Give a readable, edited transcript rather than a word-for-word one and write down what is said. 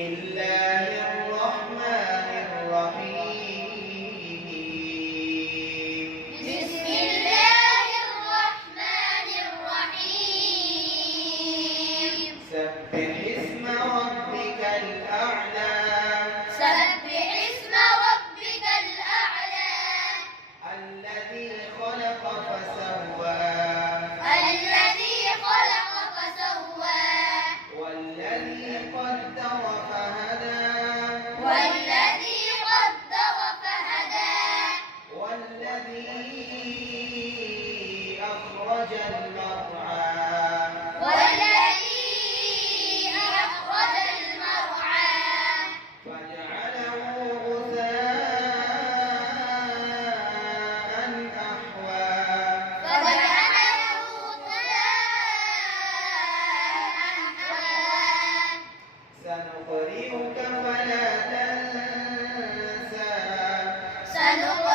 الله الرحمن الرحيم. بسم الله الرحمن الرحيم. سبح اسم ربك الأعلى. سبح اسم ربك الأعلى. الذي خلق فسوى. الذي خلق فسوى. والذي قدر فهدى. والذي قدر فهدى. والذي أخرج المرعى. والذي أخرج المرعى. فجعله غثاء أحوى. فجعله غثاء أحوى. سنقرئك فلا تنسى. سنقرئك